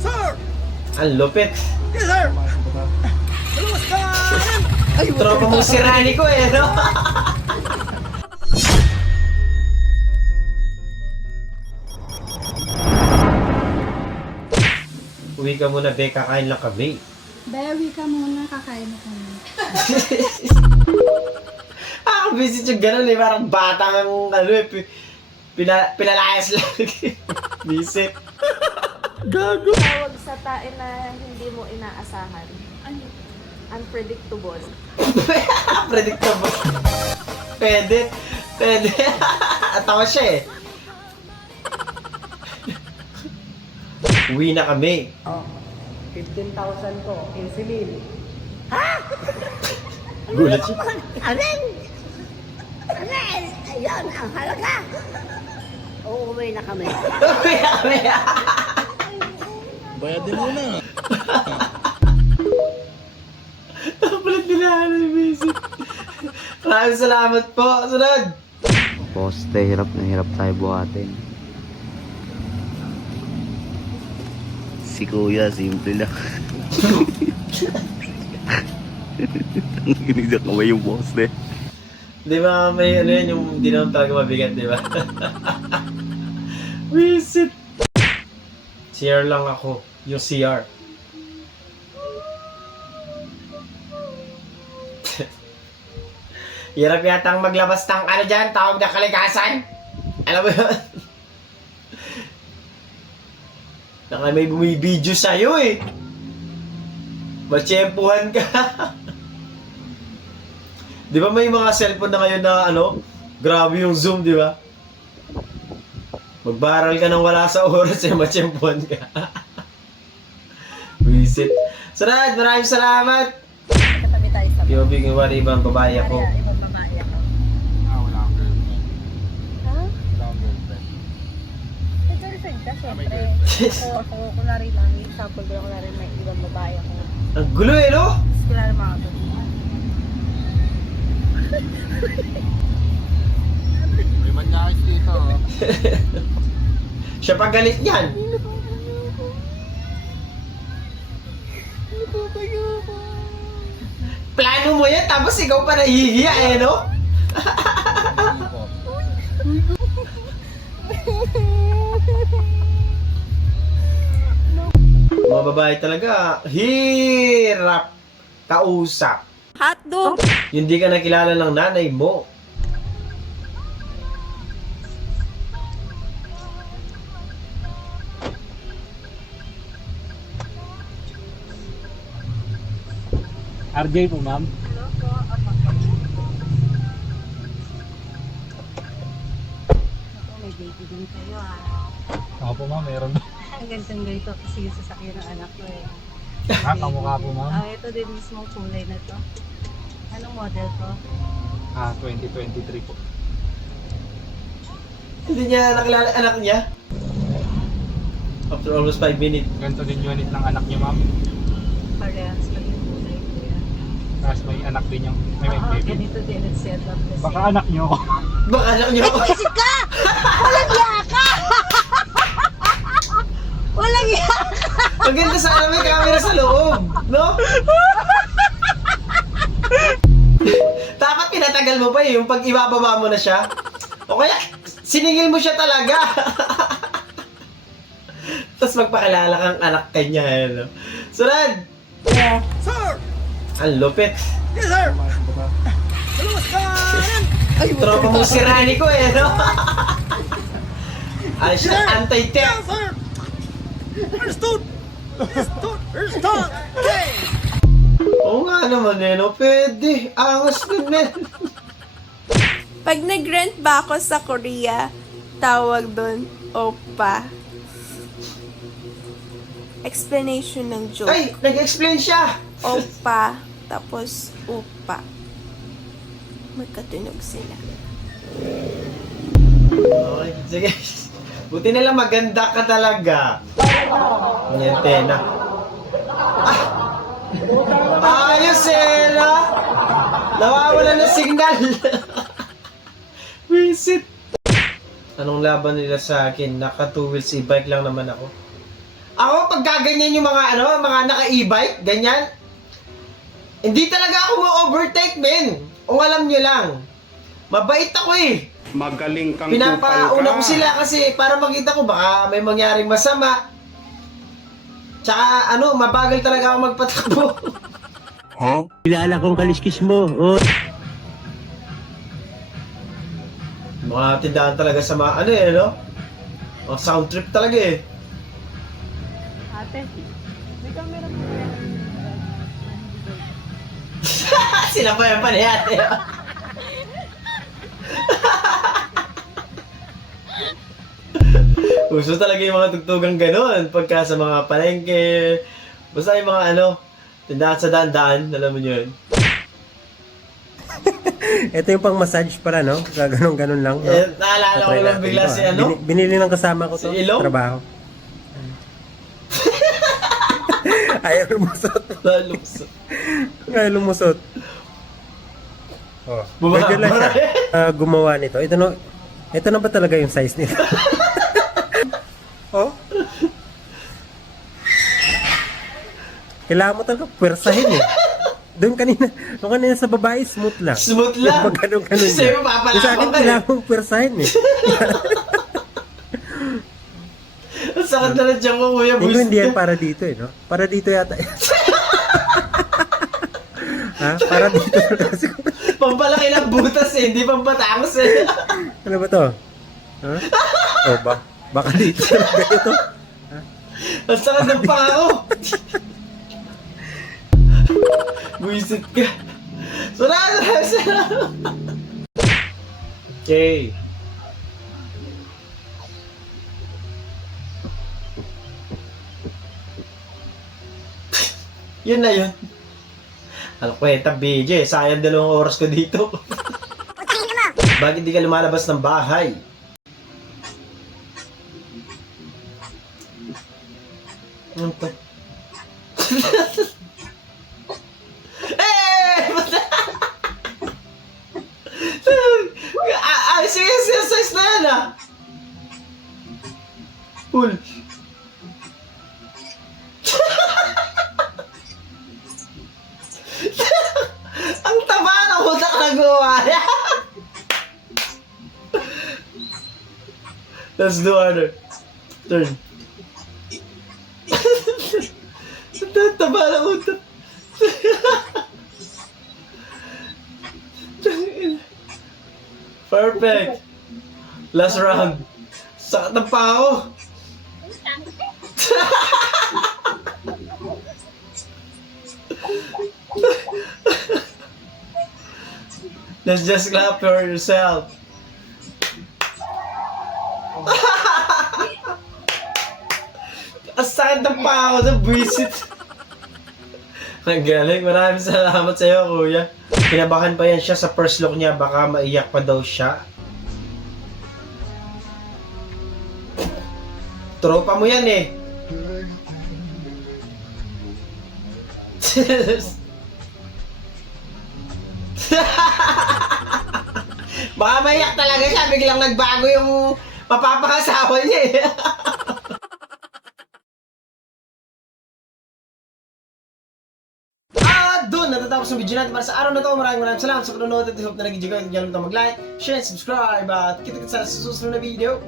Sir! Ang lupit. Yes, sir! Lumas ka! Tropa mong si Rani ko eh, no? Uwi ka muna, Be. Kakain lang kami. Bayawi ka muna, kakain na kami. Visit yung ganun eh. Parang bata ng ano eh. Pinalayas lang. Visit. Gago. Tawag sa tae na hindi mo inaasahan. Ano? Unpredictable. Predictable. Pwede. Pwede. Atawa siya eh. Uwi na kami. Oh, 15,000 ko, 15,000. Gulat siya. Amen! Amen! Ayun, ang halaga! Uuwi na kami. Uwi na kami. Bayadin mo na. Palit nila yung visit. Maraming salamat po. Sunod. Poste, hirap na hirap tayo buhatin. Si kuya, simple lang. Ang ginigda kamay yung poste. Di ba may ano yan, yung di naman talaga mabigat, di ba? Visit. CR lang ako. Yung CR. Hirap yatang maglabas ng ano dyan, tawag na kalikasan. Alam mo yun? Naka may bumibideo sa'yo eh. Matsyempuhan ka. Di ba may mga cellphone na ngayon na ano, grabe yung zoom, di ba? Magbaral ka nang wala sa oras eh, matsyempuhan ka. Visit. Sunod, maraming salamat. Katabi tayo sa Di ba bigyan wala ibang babae ako? ibang babae ako. Wala akong girlfriend. Ha? Wala akong girlfriend. May girlfriend ka, syempre. Ako, kunwari lang, example ko, kunwari may ibang babae ako. Ang gulo eh, no? Tapos kunwari mga to. May manyakis dito. Oh. Siya pa galit niyan. Plano mo yan, tapos ikaw pa nahihiya eh, no? Mga babae talaga, hirap kausap. Hotdog! Hindi ka nakilala ng nanay mo. RJ po, ma'am. May baby din kayo ah. Ako po, ma'am. Meron. Ang gandang ganito kasi yung sasakyan ng anak ko eh. Ha? Kamukha po, ma'am. Ito din mismo kulay na to. Anong model to? 2023 po. Hindi niya nakilala anak niya. After almost 5 minutes. Ganito din unit ng anak niyo, ma'am. Parehas pa yung kulay ko yan. Tapos may anak din yung may Oo, baby. ganito din ang setup kasi. Baka anak niyo ako. Baka anak niya ako. Isip ka! Walang iya ka! Walang iya ka! Maganda sana may camera sa loob, no? Dapat pinatagal mo pa eh, yung pag ibababa mo na siya. O kaya, siningil mo siya talaga. Tapos magpakilala kang anak kanya, eh, no? Sunod! Sir! Ang lupit. Yes, sir! Lumas ka! Tropa mong si Rani ko eh, no? Ay siya, anti-tech. Yes, sir! Understood! Understood! Understood! Okay! Oo nga naman eh, no? Pwede. Angas din eh. Pag nag-rent ba ako sa Korea, tawag doon, Oppa. Explanation ng joke. Ay, nag-explain siya. Oppa, tapos Upa. Magkatunog sila. Okay, sige. Buti na lang maganda ka talaga. Ang antena. Ayos eh, no? Nawawala ng signal. Visit. Anong laban nila sa akin? Naka 2 wheels e-bike lang naman ako. Ako pag gaganyan yung mga mga naka-e-bike, ganyan. Hindi talaga ako mo-overtake, men. Kung alam nyo lang. Mabait ako eh. Magaling kang Pinapauna ko sila kasi para makita ko baka may mangyaring masama. Tsaka mabagal talaga ako magpatakbo. Kilala kong kaliskis mo. Oh. Mga tindahan talaga sa mga Oh, sound trip talaga eh. Ate, may camera mo kaya. Sinabayan pa ni ate. Uso talaga yung mga tugtugang gano'n pagka sa mga palengke. Basta yung mga tindahan sa daan-daan, alam mo yun. Ito yung pang massage para, no? Ganon-ganon lang, no? Naalala ko lang bigla si Binili ng kasama ko to. Si Ilong? Trabaho. Ayaw lumusot. Lalukso. Ayaw lumusot. Oh. Bumaba. Medyo lang siya. Gumawa nito. Ito na ba talaga yung size nito? Oh? Kailangan mo talaga pwersahin eh. Doon kanina sa babae, smooth lang. Smooth lang. Pag ganun-ganun Sa'yo, niya. mapapalapang Sa akin, ka eh. kailangan mong pwersahin eh. Ang sakit na lang dyan ko, kuya. Hindi, Busit hindi yan ka. para dito eh, no? Para dito yata. Ha? Para dito talaga siguro. Pampalaki ng butas eh, hindi pampatangos eh. Ano ba to? Ha? Oh, baka dito talaga ito. Ang sakit ng pangako. Buisit ka. Sarado. Okay. Yun na yun. Ang kwenta, BJ. Sayang 2 oras ko dito. Bakit di ka lumalabas ng bahay? Ano pa? Sige, exercise na yan ah. Cool. Ang taba ng utak na gawa niya. Let's do harder. Turn. Ang taba ng utak. Perfect. Last round. Sakit ng paa ko. Let's just clap for yourself. Ang sakit ng paa ko. Nabuisit. Ang galing. Maraming salamat sa iyo, kuya. Kinabahan pa yan siya sa first look niya. Baka maiyak pa daw siya. Tropa mo yan eh. Baka maiyak talaga siya. Biglang nagbago yung mapapangasawa niya eh. Doon natatapos ang video natin para sa araw na to. Maraming salamat sa panonood at hope na nag-enjoy kayo. Huwag niyo mag-like, share, subscribe at kita-kita sa susunod na video.